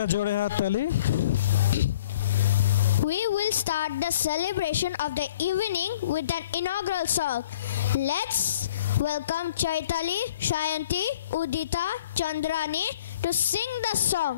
একটা জোরে হাততালি। We will start the celebration of the evening with an inaugural song. Let's welcome Chaitali, Shayanti, Udita, Chandrani to sing the song.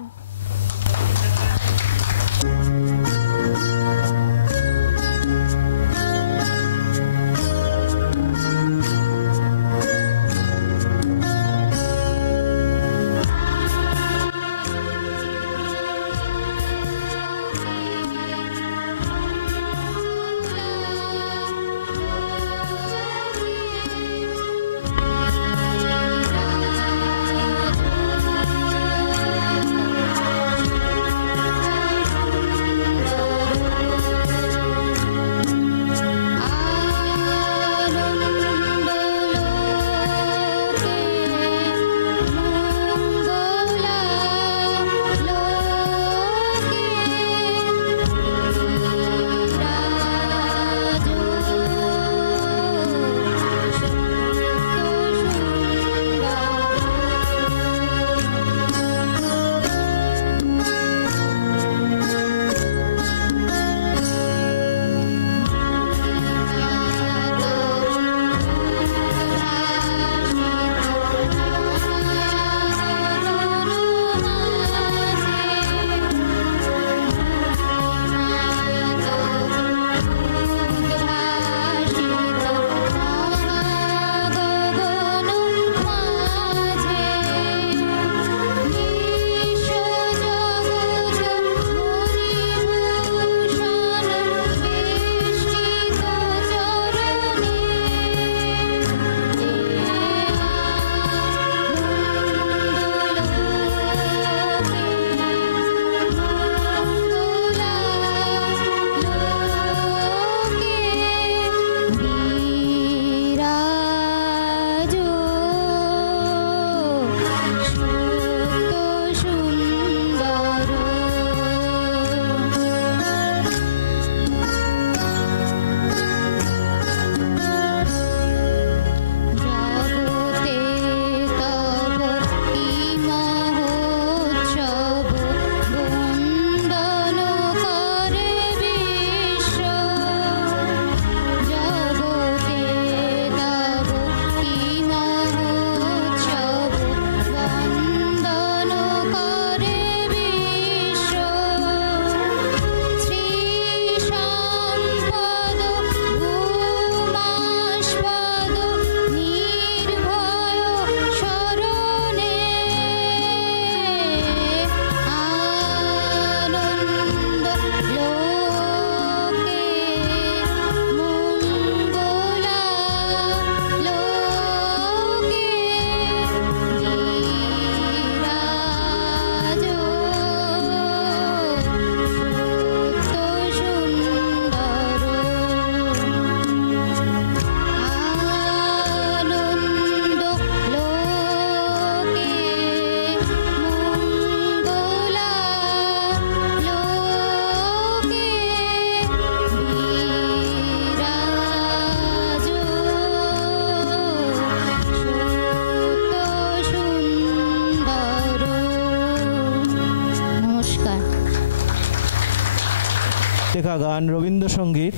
লেখা গান Rabindrasangeet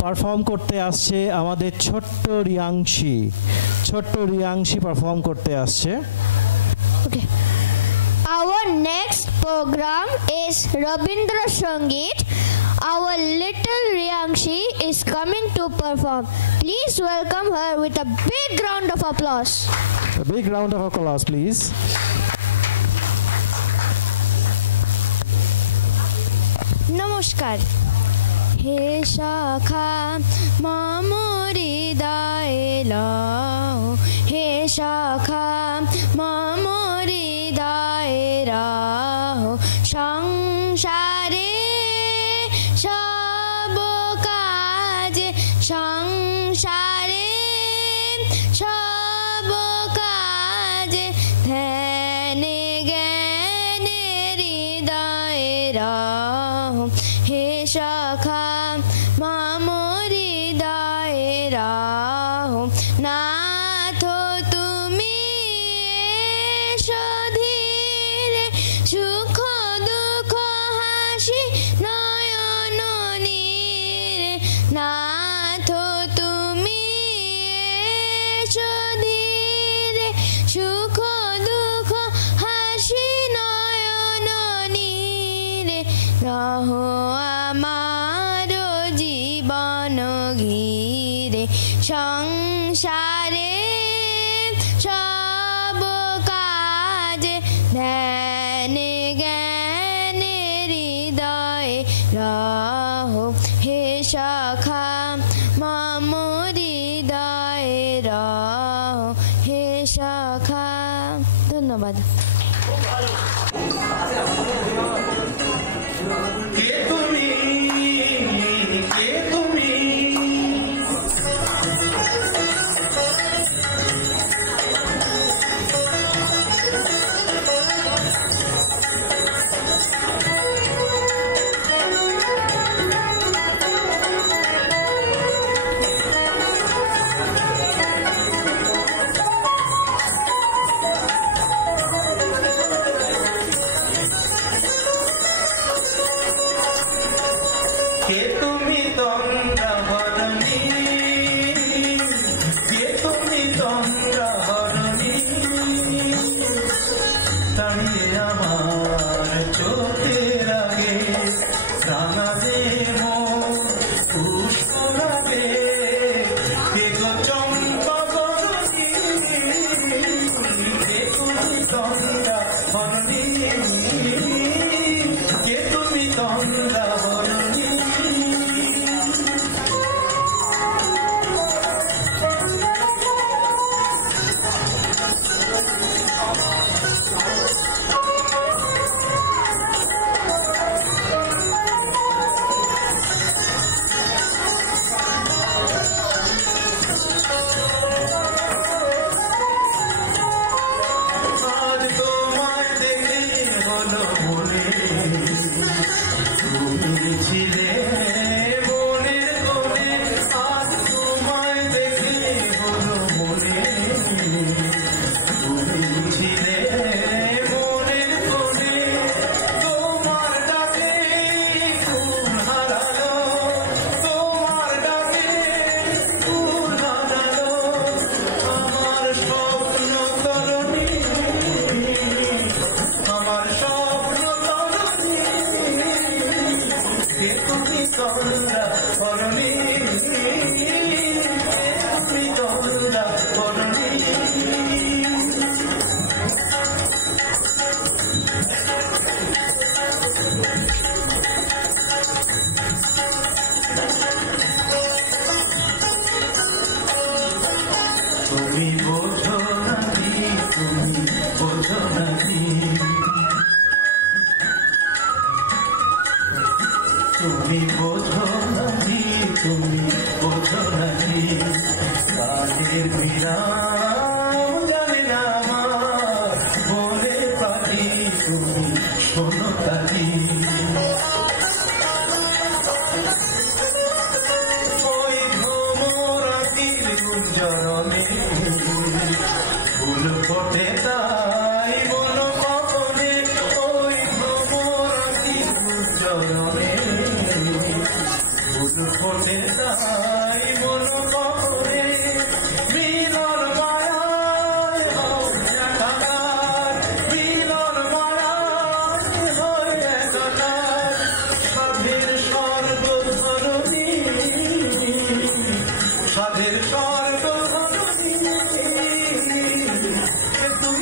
perform করতে আসছে আমাদের ছোট্ট রিয়াংশী পারফর্ম করতে আসছে। Okay. Our next program is Rabindra Sangeet. Our little Riyangshi is coming to perform. Please welcome her with a big round of applause. A big round of applause, please. নমস্কার। হে শাখা মামরি দায়লাও, হে শাখা মামরি দায়রাও, সংসারে সব কাজে, সংসারে সব কাজে ধ্যানে জ্ঞানে হৃদয়রাও, হে শাখা মামরি দায়রাও, নাথ তুমি এসো ধীরে সুখ সুখ দুঃখ হাসি নয়ন নীরে রহ আমার জীবন ঘিরে সংসারে সব কাজে ধ্যানে জ্ঞানে হৃদয়ে রহ হে সখা মম হৃদয়ে রহ হে সখা। ধন্যবাদ। তুমি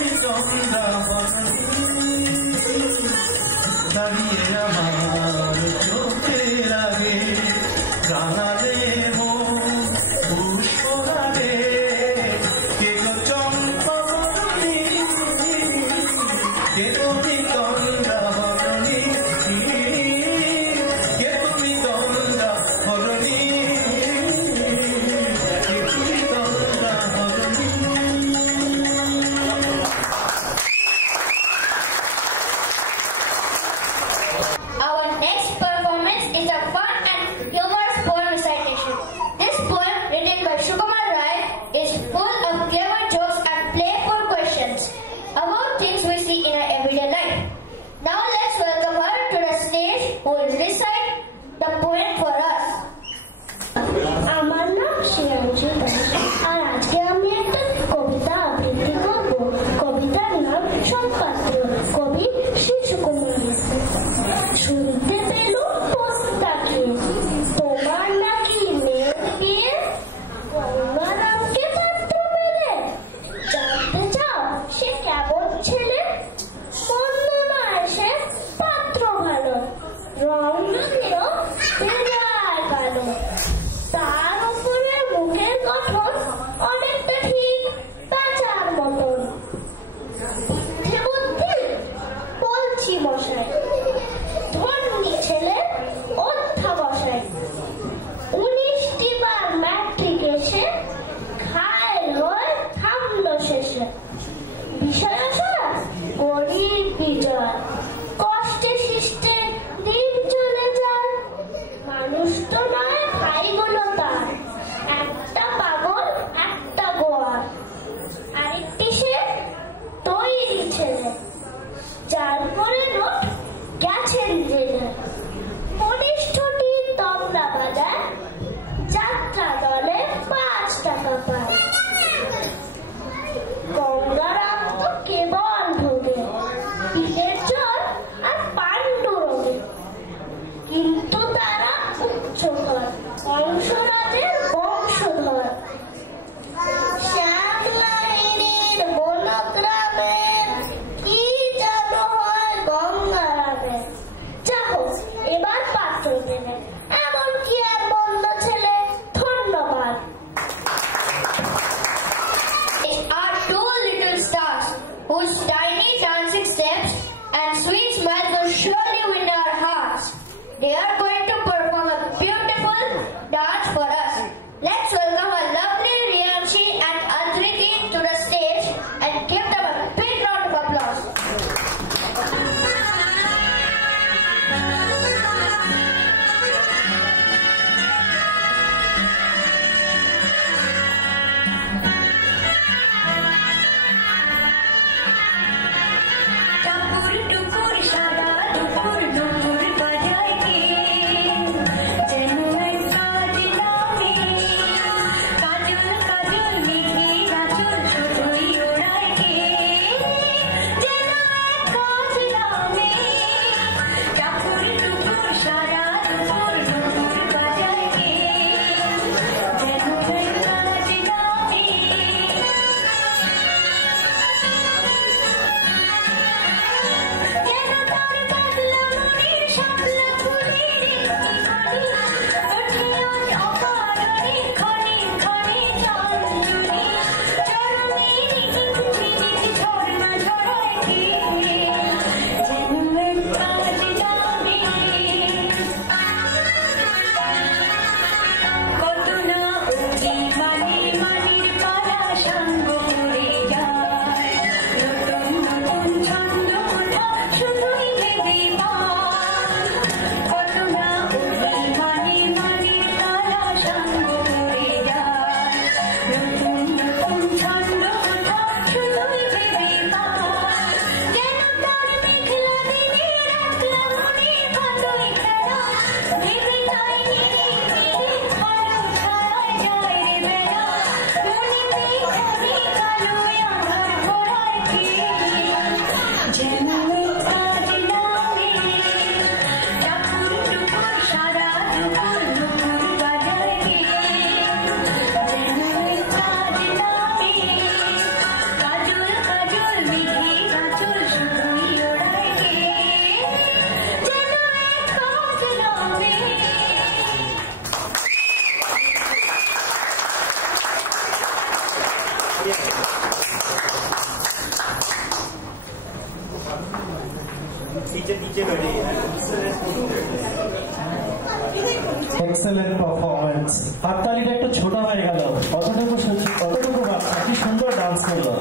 এক্সেলেন্ট পারফরমেন্স। হাততালিটা একটু ছোট হয়ে গেল, অতটুকু বাচ্চা কি সুন্দর ডান্স করলো।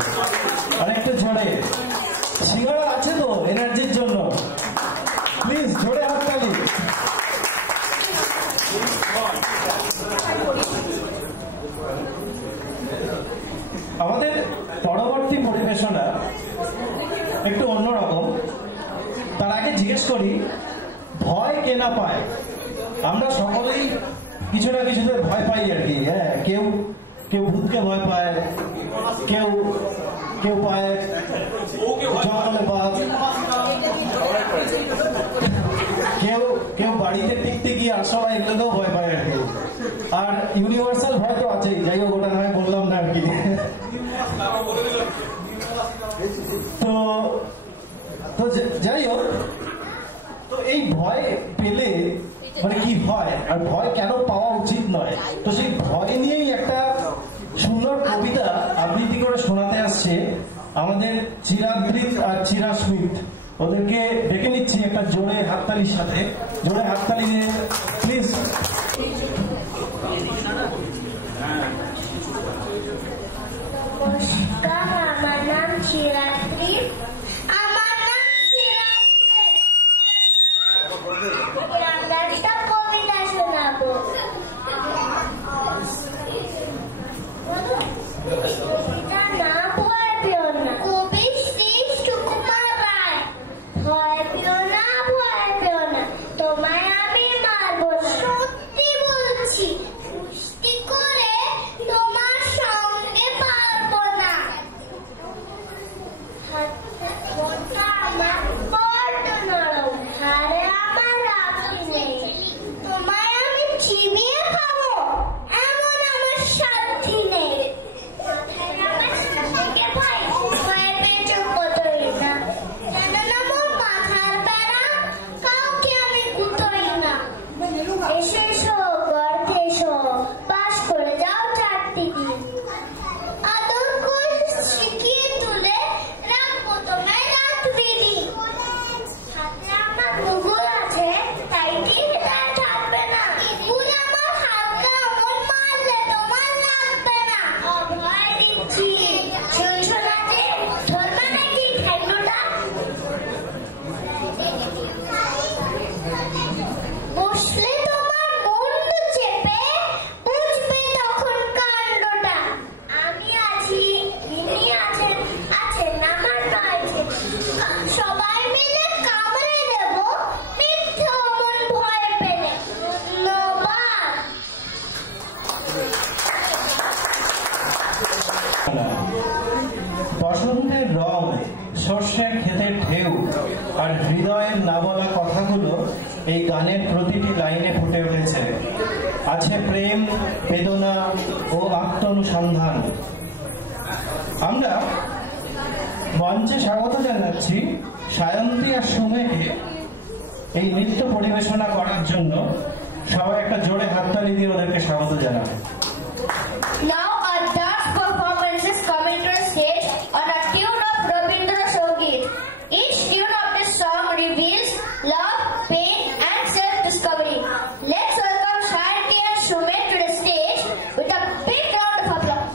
আরেকটু জোরে, সিঙ্গারা আছে তো এনার্জির জন্য, প্লিজ জোরে হাততালি। আমাদের পরবর্তী পরিবেশনা একটু অন্যরকম। তার আগে জিজ্ঞেস করি, ভয় কে না পায়? আমরা সকলেই কিছু না কিছুতে ভয় পাই আর কি। হ্যাঁ, কেউ কেউ ভূতকে ভয় পায়, কেউ কেউ পায় জঙ্গলে বাঘ, কেউ কেউ বাড়িতে টিকতে গিয়ে আসা এগুলোকেও ভয় পায় আর কি। আর ইউনিভার্সাল ভয় তো আছেই, যাই হোক ওটা নয় বললাম না আর কি। তো তো যাই হোক, তো এই ভয় পেলে মানে কি হয় আর ভয় কেন পাওয়া উচিত নয়, তো সেই ভয় নিয়েই একটা সুন্দর কবিতা আবৃত্তি করে শোনাতে আসছে আমাদের চিরাদ্রিত আর চিরাস্মিত। ওদেরকে ডেকে নিচ্ছি একটা জোরে হাততালির সাথে, জোরে হাততালি নিয়ে প্লিজ। আমার নাম চিরাদ্রিত। একটা কবিতা শোনাবো। না ভয় পেও না, কবি শ্রী সুকুমার রায়। ভয় পেও না, ভয় পেও না, তোমায় আমি মারবো, সত্যি বলছি। পুষ্টি করে তোমার সঙ্গে পারবো না। মনটা আমার বড্ড নরম, হারে আমার রাখি নেই। তোমায় আমি চিবিয়ে খাবো, এমন আমার সাধ্যি নেই। মাথায় আমার থেকে ভাই ভয়ে পেয়েছ কতই না, কেননা মোর মাথার বেড়া কাউকে আমি গুতোই না। এসো এসো, গর্তে এসো, পাশ করে যাও 4টি দিন। আদর করে শিখিয়ে তুলে রাখবো তোমায় রাত্রি দিন। হাতে আমার মুগুর আছে, তাই কি হৃদয় থাকবে না। ফুল আমার হালকা আমল মারলে তোমার লাগবে না। অভয় দিচ্ছি, শুনছো না যে, ধরবে নাকি ঠ্যাংলোটা? বসলে তোমার মুন্ড চেপে বুঝবে তখন কাণ্ডটা। আমি আছি, ইনি আছেন, আছেন আমার রয়েছে। সবাই মিলে কামড়ে দেব মিথ্যে অমন ভয় পেলে। ধন্যবাদ। বসন্তের রং, সর্ষের ক্ষেতের ঢেউ আর হৃদয়ের না বলা কথাগুলো এই গানের প্রতিটি লাইনে ফুটে উঠেছে। আছে প্রেম, বেদনা ও আত্মানুসন্ধান। আমরা মঞ্চে স্বাগত জানাচ্ছি সায়ন্তী আর সুমেকে এই নৃত্য পরিবেশনা করার জন্য। সবাই একটা জোরে হাততালি দিয়ে ওদেরকে স্বাগত জানাবে। Now our dance performance is coming to the stage on a tune of Rabindra Sangeet. Each tune of this song reveals love, pain and self-discovery. Let's welcome Sayanti and Sumit to the stage with a big round of applause.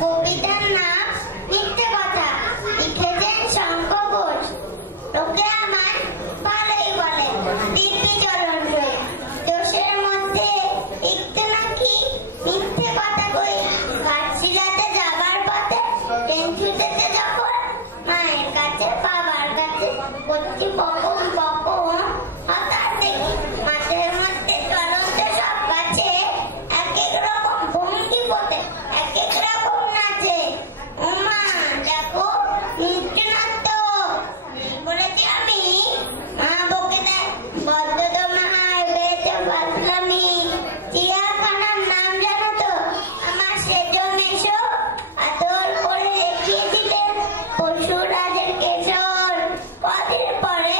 কবিতার নাম মিথ্যে কথা, লিখেছেন শঙ্কর ঘোষ। লোকে আমায় ভালোই বলে দিব্যি চলন করে, দোষের মধ্যে একটু নাকি মিথ্যে কথা কই। ঘাটশিলাতে যাবার পথে ট্রেন ছুটেছে যখন, মায়ের কাছে বাবার কাছে করছি বকম বকম। হঠাৎ দেখি মাঠের মধ্যে চলন্ত সব গাছে এক এক রকম ভঙ্গি পথে এক এক রকম নাচে। ওমা দেখো নৃত্যনাট্য বলেছি আমি, মা বকে দেয় বদ্ধ তোমার বেঁচে বাঁচলামি। চিড়িয়াখানার নাম জানো তো আমার সেজো মেশো, আদর করে দেখিয়েছিলেন পশুরাজের কেশর। কদিন পরে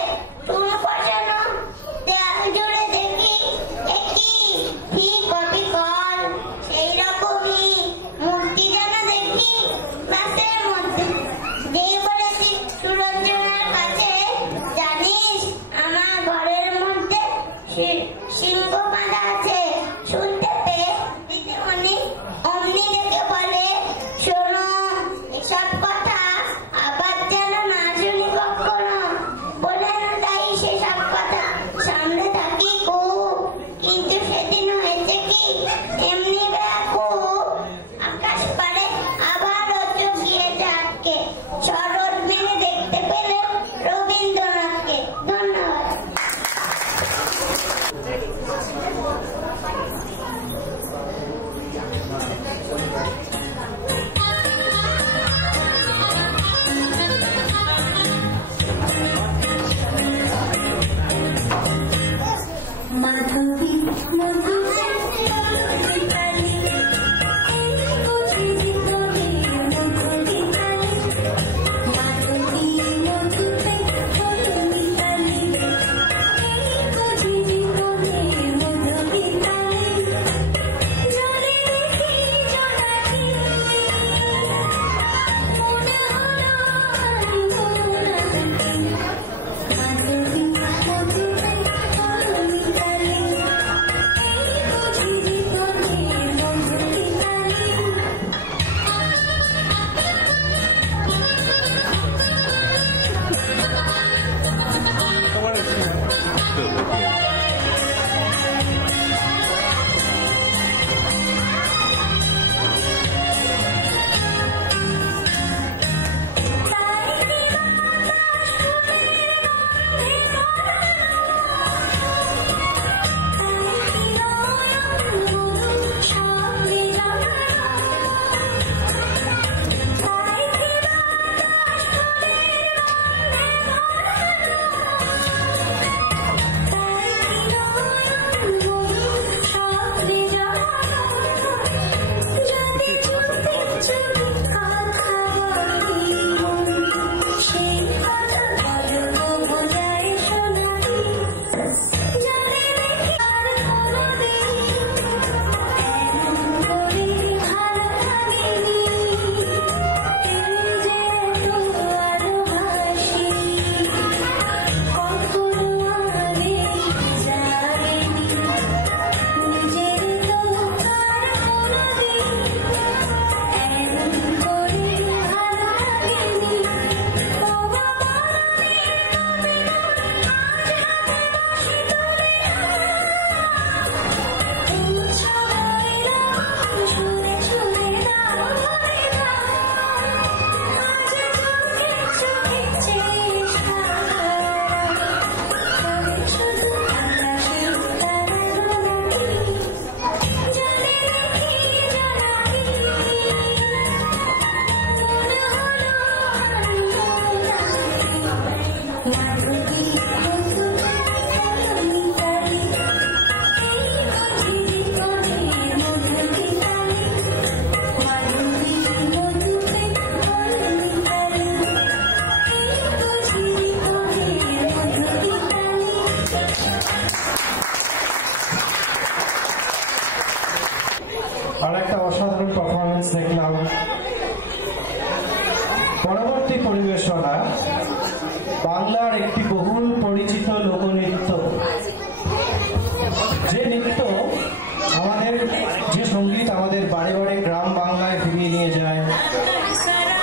পরিবেশনা বাংলার একটি বহুল পরিচিত লোকনৃত্য, যে নৃত্য যে সঙ্গীত আমাদের বাড়ি বাড়ি গ্রাম বাংলায় ফিরিয়ে নিয়ে যায়।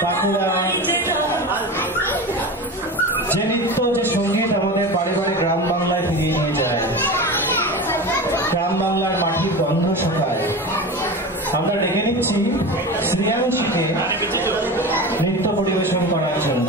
বাঁকুড়া যে নৃত্য যে সঙ্গীত আমাদের বাড়ি বাড়ি গ্রাম বাংলায় ফিরিয়ে নিয়ে যায়, গ্রাম বাংলার মাটির গন্ধ শোকায়। আমরা ডেকে নিচ্ছি শ্রেয়াংশীকে নৃত্য পরিবেশন করার জন্য।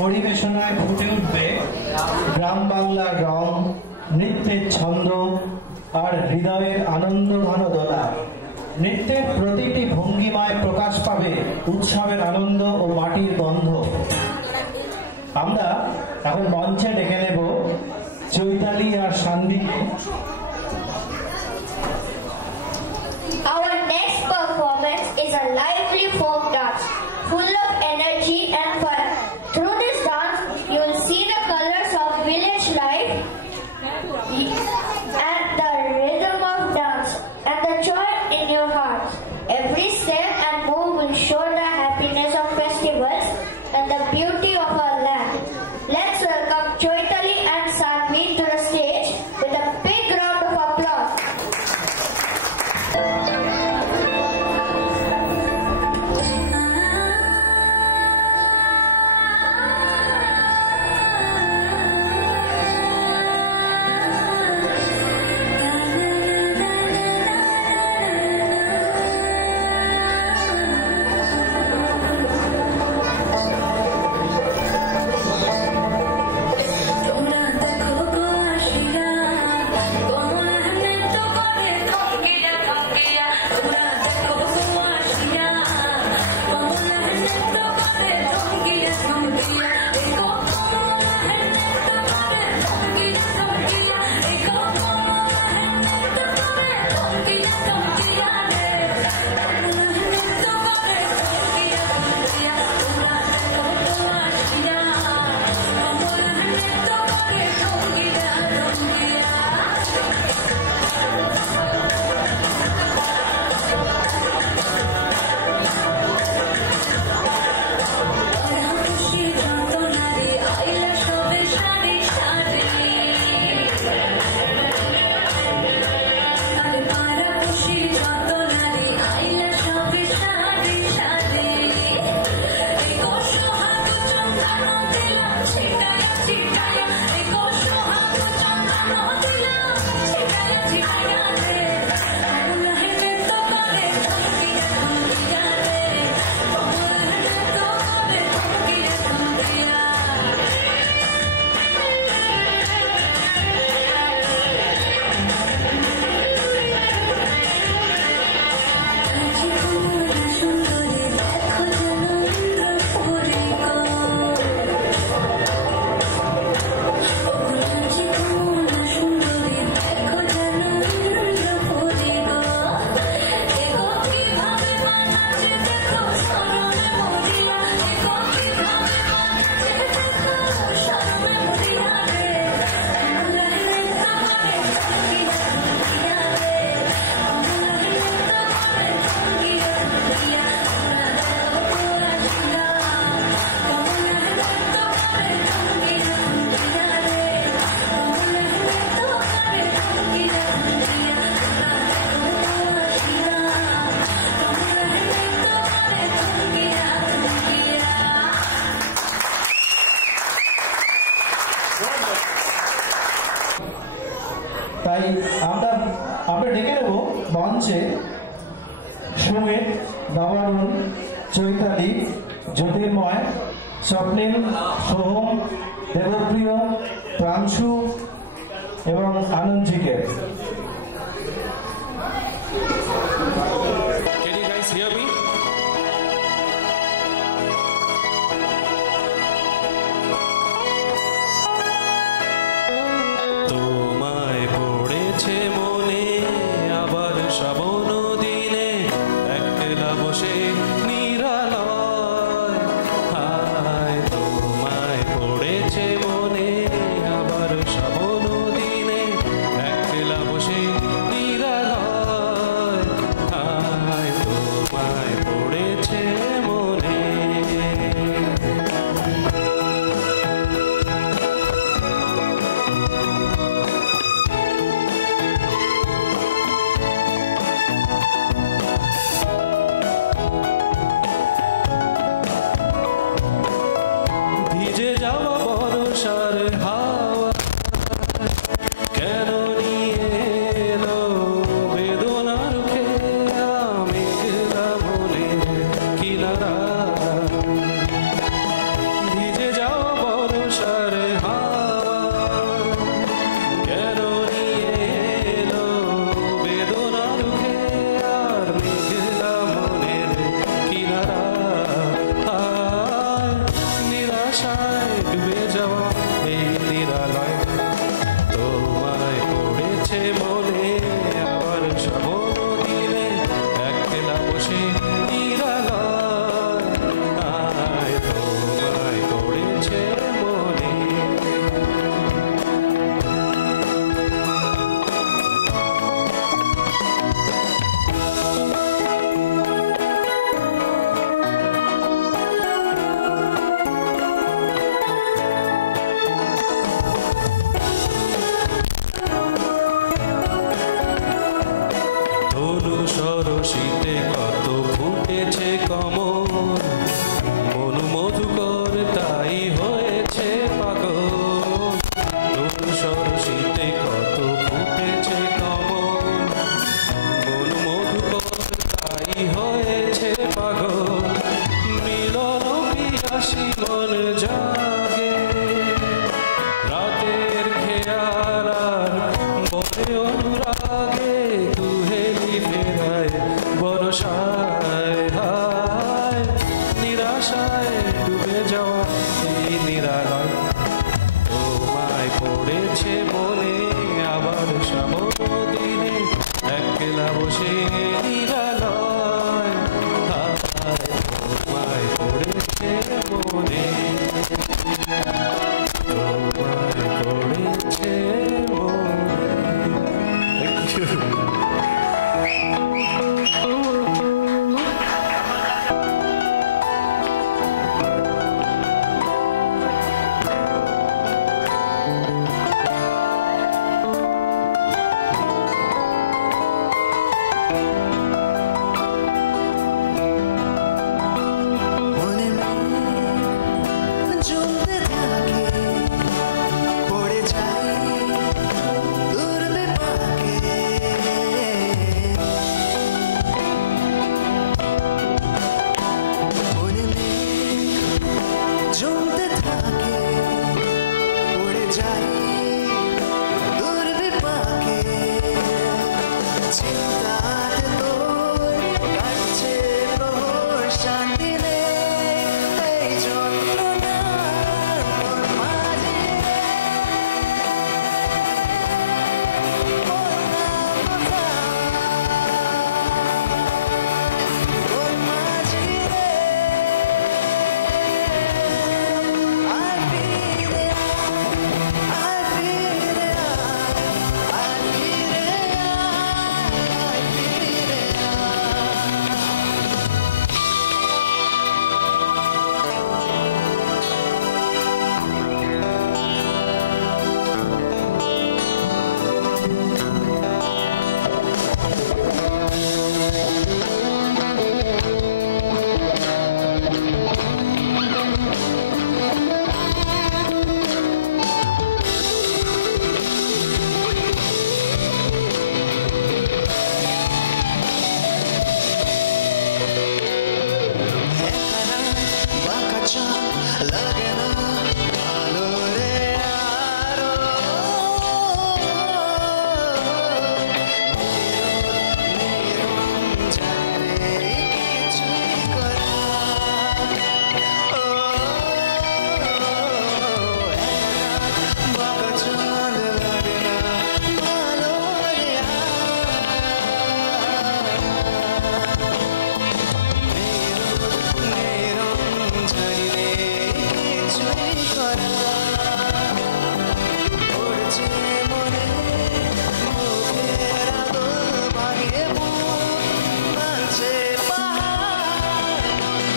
পরিবেশনায় ফুটে উঠবে গ্রাম বাংলার রং, নৃত্যের ছন্দ আর হৃদয়ের আনন্দ ঘন দোলা। নৃত্যের প্রতিটি ভঙ্গিমায় প্রকাশ পাবে উৎসবের আনন্দ ও মাটির গন্ধ। আমরা এখন মঞ্চে ডেকে নেব চৈতালি আর সান্বিকে। Our next performance is a lively folk dance full of energy and fun. Through this dance, you will see the colors of village life and the rhythm of dance and the joy in your heart. Every step and move will show the happiness of festivals and the beauty of our land. Let's welcome Choitali and Sanvi to the stage with a big round of applause. তাই আমরা ডেকে নেব মঞ্চে সুমিত, নবারুণ, চৈতালি, জ্যোতির্ময়, স্বপ্নিল, সোহম, দেবপ্রিয়, প্রাংশু এবং আনন্দজিকে। Can you guys hear me? তোমায় পড়েছে মনে আবার শ্রাবণ দিনে একলা বসে নিরালয়, হায় তোমায় পড়েছে মনে আবার শ্রাবণ দিনে একলা বসে নিরালয়, হায় তোমায় নিরাশায় ডুবে যাওয়া এই নিরালয় তোমায় পড়েছে মনে আবার সব দিনে একলা বসে নিরালয় আয় তোমায় পড়েছে মনে তনু সরসিতে কত ফুটেছে কমল মন মধুকর তাই হয়েছে পাগল তনু সরসিতে কত ফুটেছে কমল মন মধুকর তাই হয়েছে পাগল মিলন পিয়াসী মন জাগে রাতের খেয়াল আর বলে অনুরাগে দুহেলি ফেরায় বরসায় হায় নিরাশায় ডুবে যাওয়া এই নিরালয় তোমায় পড়েছে মনে আবার সামদিনে একলা বসে নিরালয় হায় তোমায় পড়েছে মনে তোমায় পড়েছে মনে Thank you. মনে জমতে থাকে পড়ে যাই দূরবে পাকে মনে জমতে থাকে পড়ে যাই দূরবে পাকে চিন্তাতে তোর কাছে প্রহর শান্তি নেই এই যন্ত্রণার তোর মাঝে তোর মাঝে আর ফিরে লাগে না ভালো রে আরো নিরঞ্জন রে কিছুই করা বাঁকা চাঁদ লাগে না ভালো রে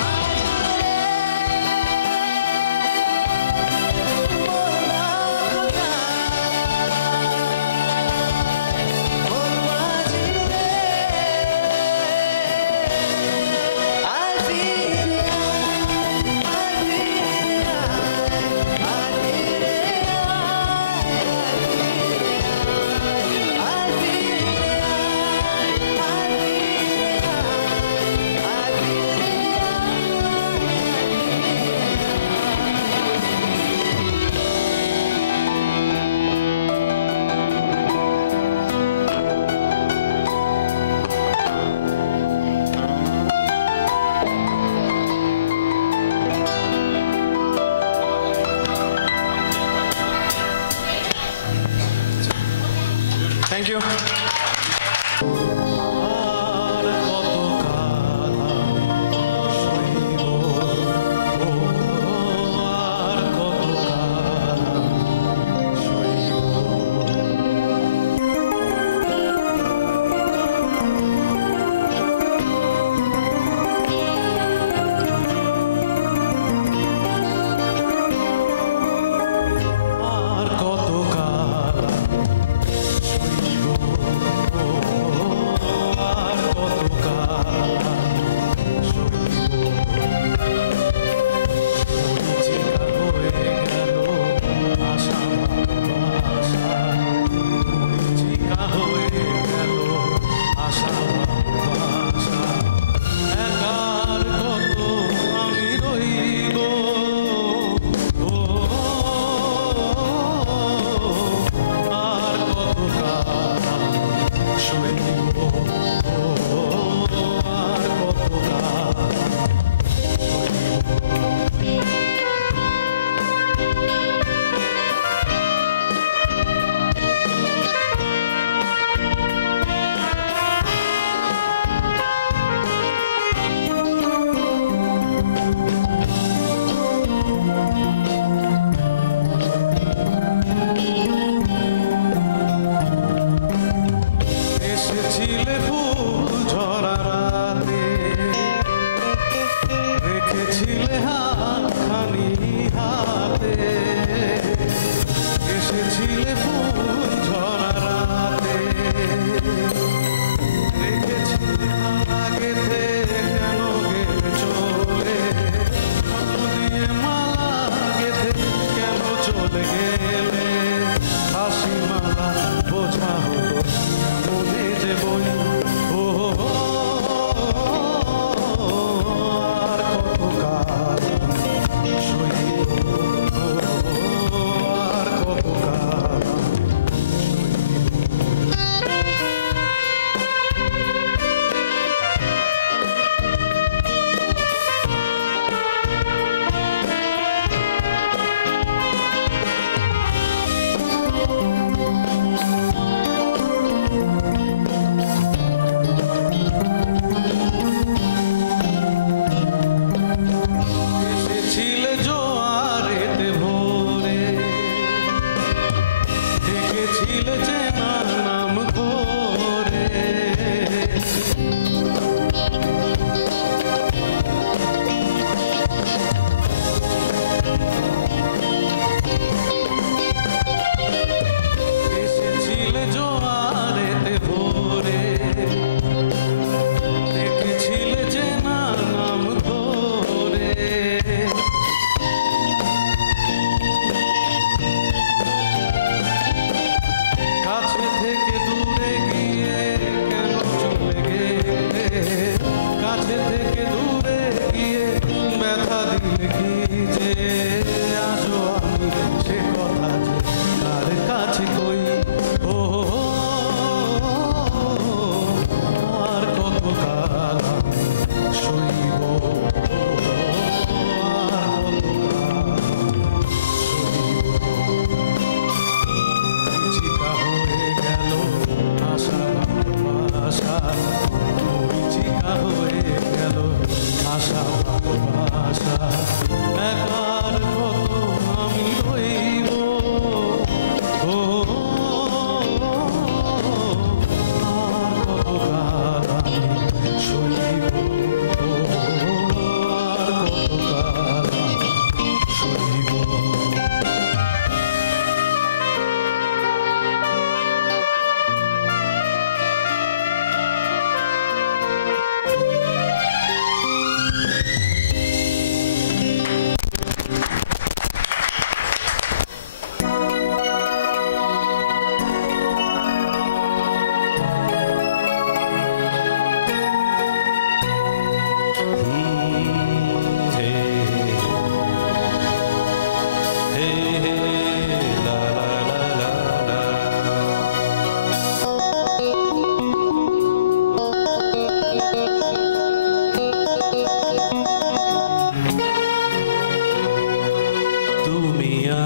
I থ্যাংক ইউ।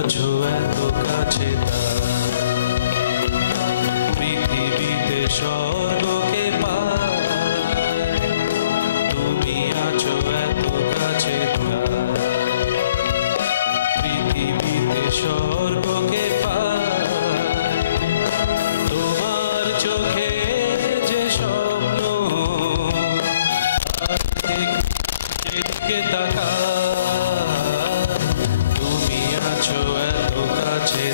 আছো এত কাছে, তার প্রীতি স্বর্গকে পাই, তুমি আছো এত কাছে পৃথিবীতে স্বর্গকে পাই, তোমার চোখে যে স্বপ্ন যেদিকে তাকাই, তুমি আছো এত কাছে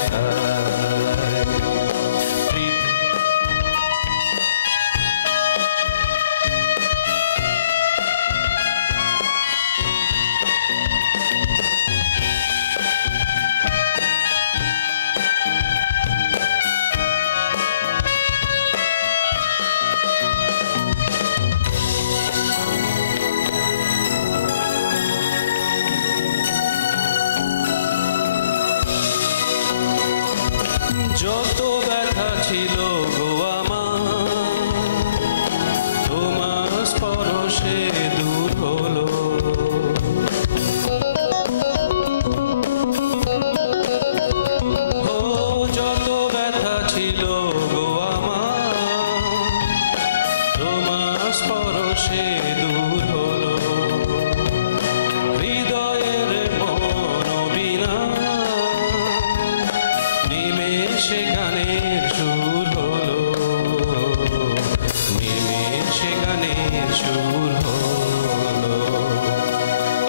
যত ব্যথা ছিল গো আমার, তোমার স্পর্শে দূর হলো। ও যত ব্যথা ছিল গো আমার, তোমার স্পর্শে দূর হলো। হৃদয়ের মনোবিনা নিমেষে গানের সুর হলো, নিমেষে গানের সুর হলো।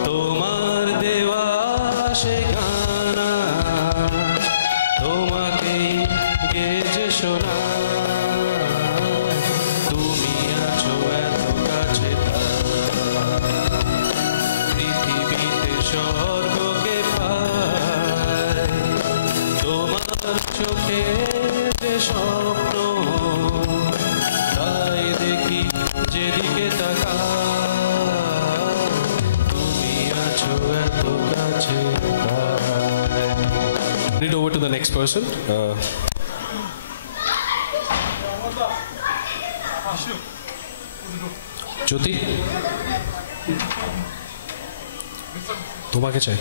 তোমার দেওয়া সে গান তোমাকেই গেজে শোনায়, তুমি আছো এত কাছে পৃথিবীতে স্বর্গকে পাই, তোমার চোখে যে স্বপ্ন তাই দেখি যেদিকে তাকাই, তুমি আছো এত কাছে। Read over to the next person. জ্যোতি, তোমাকে চাই।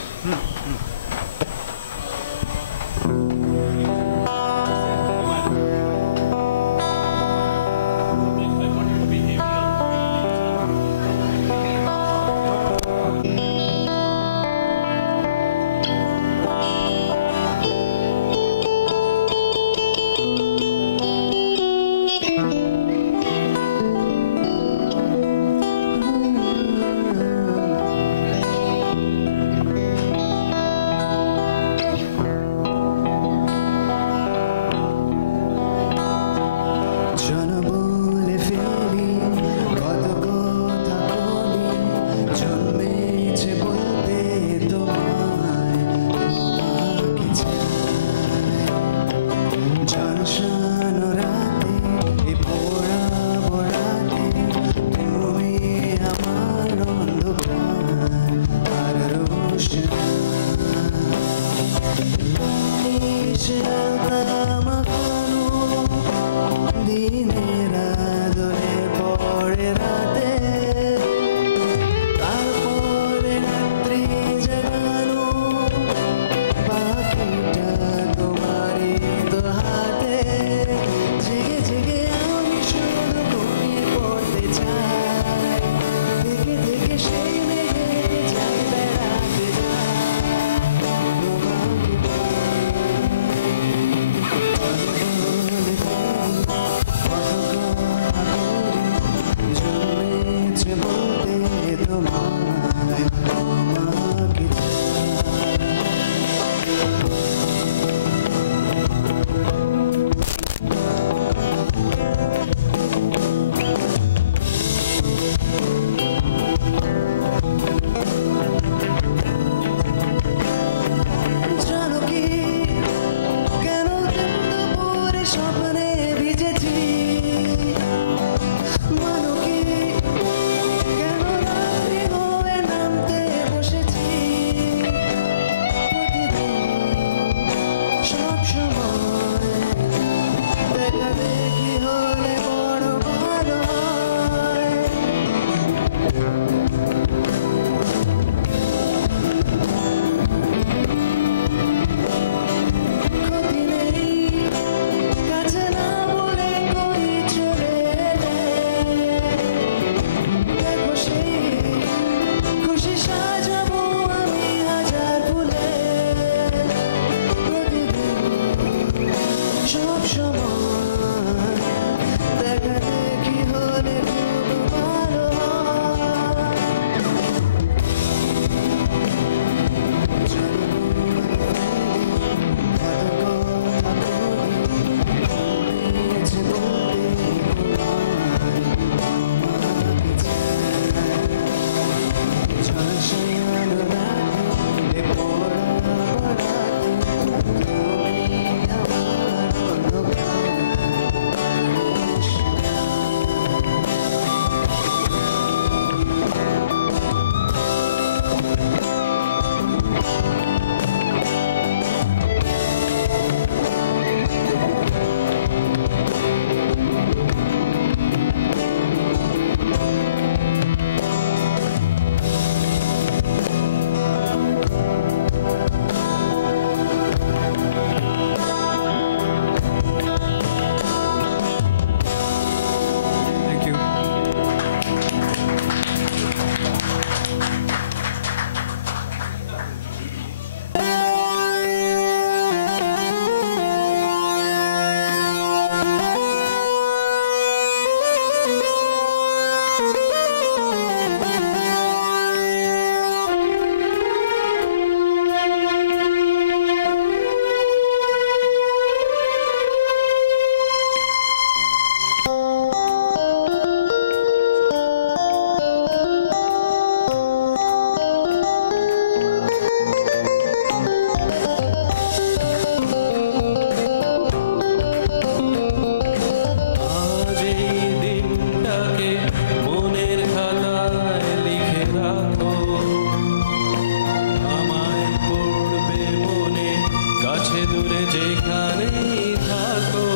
কাছে দূরে যেখানেই থাকো,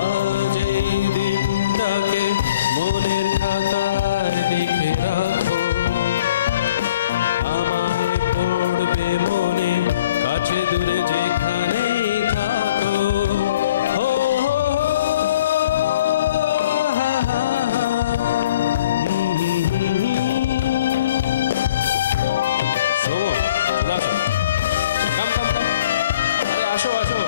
আজ এই দিনটাকে মনের খাতায় লিখে রাখো, আমায় পড়বে মনে কাছে দূরে যেখানেই থাকো। হো হো হা হা হা। শোনো, চলে আসো। কাম কাম কাম, আরে আসো আসো।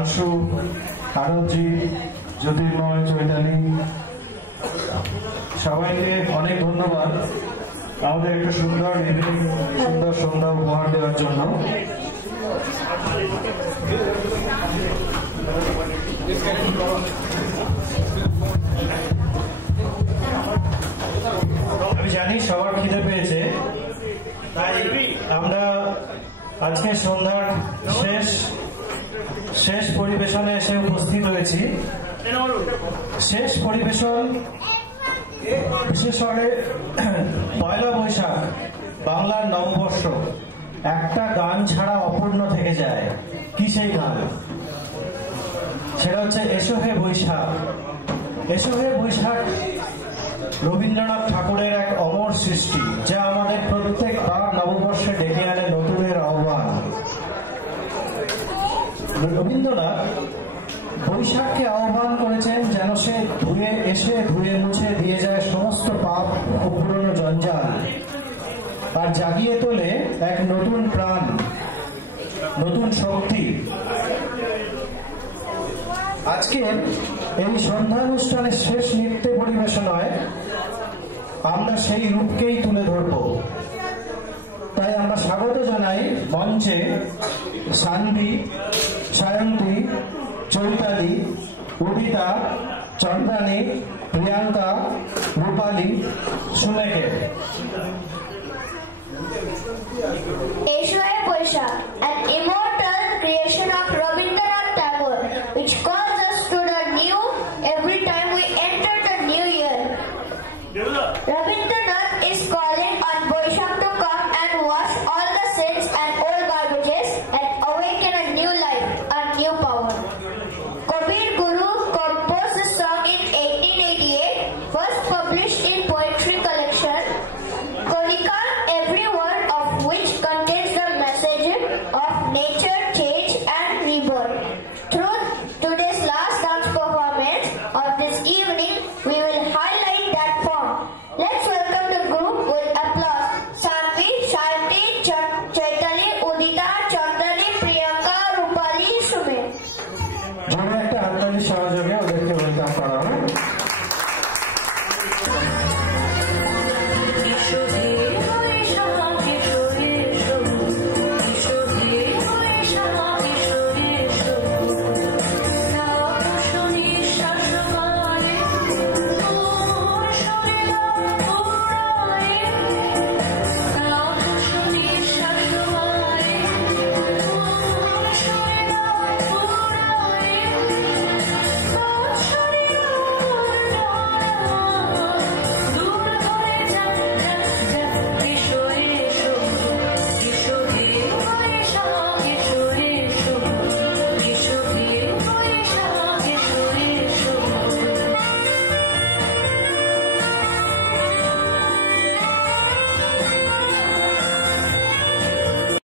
প্রিয়াংশু, আরবজি, জ্যোতির্ময়, চৈতালি, সবাইকে অনেক ধন্যবাদ আমাদের একটা সুন্দর ইভিনিং, সুন্দর সন্ধ্যা উপহার দেওয়ার জন্য। আমি জানি সবার খিদে পেয়েছে, তাই আমরা আজকে সন্ধ্যার শেষ পরিবেশনে এসে উপস্থিত হয়েছি। শেষ পরিবেশন বিশেষ করে পয়লা বৈশাখ, বাংলার নববর্ষ, একটা গান ছাড়া অপূর্ণ থেকে যায়। কি সেই গান? সেটা হচ্ছে এসো হে বৈশাখ। এসো হে বৈশাখ রবীন্দ্রনাথ ঠাকুরের এক অমর সৃষ্টি, যা আমাদের প্রত্যেকবার নববর্ষে ডেকে আনে নতুনের আহ্বান। রবীন্দ্রনাথ বৈশাখকে আহ্বান করেছেন যেন সে ধুয়ে মুছে দিয়ে যায় সমস্ত পাপ ও পুরনো জঞ্জাল, আর জাগিয়ে তোলে এক নতুন প্রাণ, নতুন শক্তি। আজকের এই সন্ধ্যানুষ্ঠানের শেষ নৃত্য পরিবেশনায় আমরা সেই রূপকেই তুলে ধরব। তাই আমরা স্বাগত জানাই মঞ্চে শান্তি, সায়ন্তী, চৈতালি, উদিতা, চন্দ্রানী, প্রিয়াঙ্কা, রূপালী, সুমেকে। এসো হে Boishakh, an immortal creation of